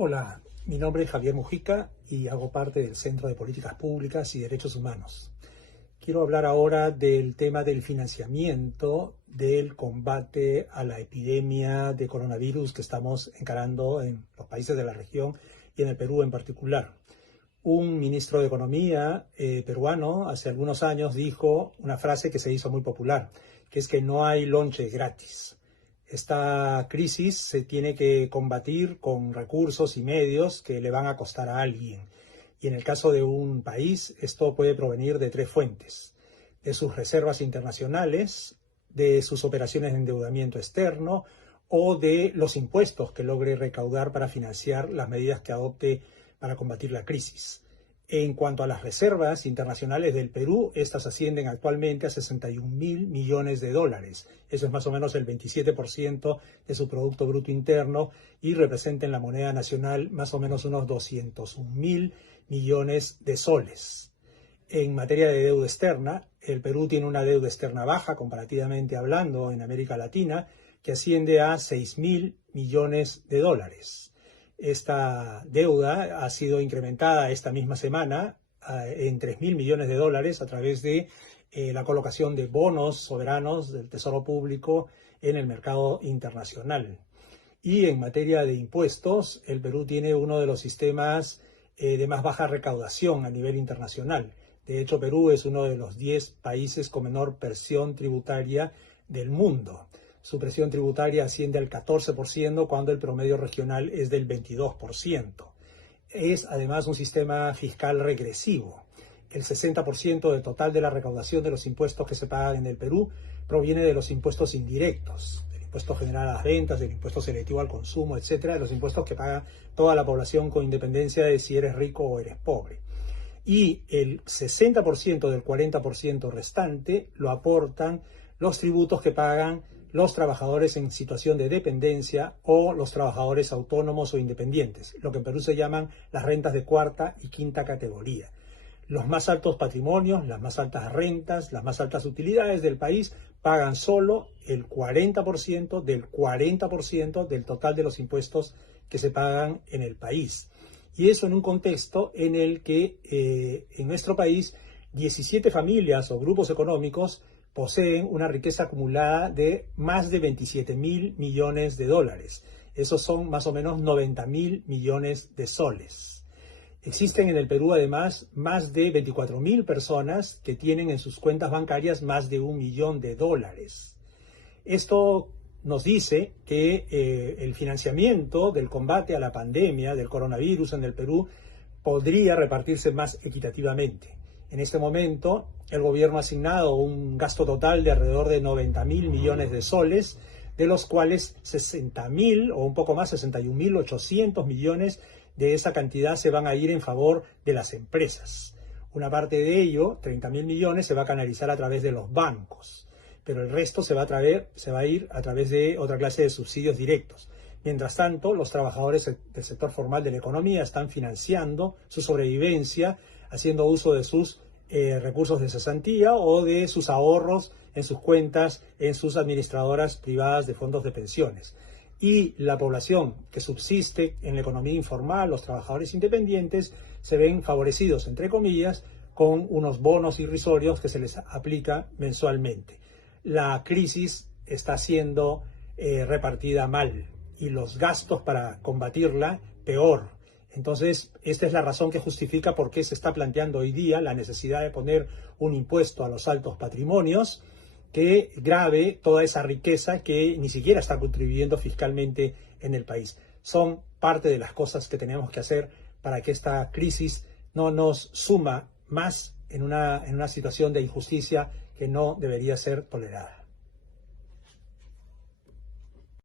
Hola, mi nombre es Javier Mujica y hago parte del Centro de Políticas Públicas y Derechos Humanos. Quiero hablar ahora del tema del financiamiento del combate a la epidemia de coronavirus que estamos encarando en los países de la región y en el Perú en particular. Un ministro de Economía peruano hace algunos años dijo una frase que se hizo muy popular, que es que no hay lonche gratis. Esta crisis se tiene que combatir con recursos y medios que le van a costar a alguien. Y en el caso de un país, esto puede provenir de tres fuentes: de sus reservas internacionales, de sus operaciones de endeudamiento externo o de los impuestos que logre recaudar para financiar las medidas que adopte para combatir la crisis. En cuanto a las reservas internacionales del Perú, estas ascienden actualmente a 61.000 millones de dólares. Eso es más o menos el 27% de su Producto Bruto Interno y representa en la moneda nacional más o menos unos 201.000 millones de soles. En materia de deuda externa, el Perú tiene una deuda externa baja, comparativamente hablando, en América Latina, que asciende a 6.000 millones de dólares. Esta deuda ha sido incrementada esta misma semana en 3.000 millones de dólares a través de la colocación de bonos soberanos del Tesoro Público en el mercado internacional. Y en materia de impuestos, el Perú tiene uno de los sistemas de más baja recaudación a nivel internacional. De hecho, Perú es uno de los 10 países con menor presión tributaria del mundo. Su presión tributaria asciende al 14% cuando el promedio regional es del 22%. Es además un sistema fiscal regresivo. El 60% del total de la recaudación de los impuestos que se pagan en el Perú proviene de los impuestos indirectos, del impuesto general a las ventas, del impuesto selectivo al consumo, etcétera, de los impuestos que paga toda la población con independencia de si eres rico o eres pobre. Y el 60% del 40% restante lo aportan los tributos que pagan los trabajadores en situación de dependencia o los trabajadores autónomos o independientes, lo que en Perú se llaman las rentas de cuarta y quinta categoría. Los más altos patrimonios, las más altas rentas, las más altas utilidades del país pagan solo el 40% del total de los impuestos que se pagan en el país. Y eso en un contexto en el que en nuestro país 17 familias o grupos económicos poseen una riqueza acumulada de más de 27.000 millones de dólares. Esos son más o menos 90.000 millones de soles. Existen en el Perú además más de 24.000 personas que tienen en sus cuentas bancarias más de 1 millón de dólares. Esto nos dice que el financiamiento del combate a la pandemia del coronavirus en el Perú podría repartirse más equitativamente. En este momento, el gobierno ha asignado un gasto total de alrededor de 90.000 millones de soles, de los cuales 60.000 o un poco más, 61.800 millones de esa cantidad se van a ir en favor de las empresas. Una parte de ello, 30.000 millones, se va a canalizar a través de los bancos, pero el resto se va a ir a través de otra clase de subsidios directos. Mientras tanto, los trabajadores del sector formal de la economía están financiando su sobrevivencia, haciendo uso de sus recursos de cesantía o de sus ahorros en sus cuentas, en sus administradoras privadas de fondos de pensiones. Y la población que subsiste en la economía informal, los trabajadores independientes, se ven favorecidos, entre comillas, con unos bonos irrisorios que se les aplica mensualmente. La crisis está siendo repartida mal y los gastos para combatirla peor. Entonces, esta es la razón que justifica por qué se está planteando hoy día la necesidad de poner un impuesto a los altos patrimonios que grave toda esa riqueza que ni siquiera está contribuyendo fiscalmente en el país. Son parte de las cosas que tenemos que hacer para que esta crisis no nos suma más en una situación de injusticia que no debería ser tolerada.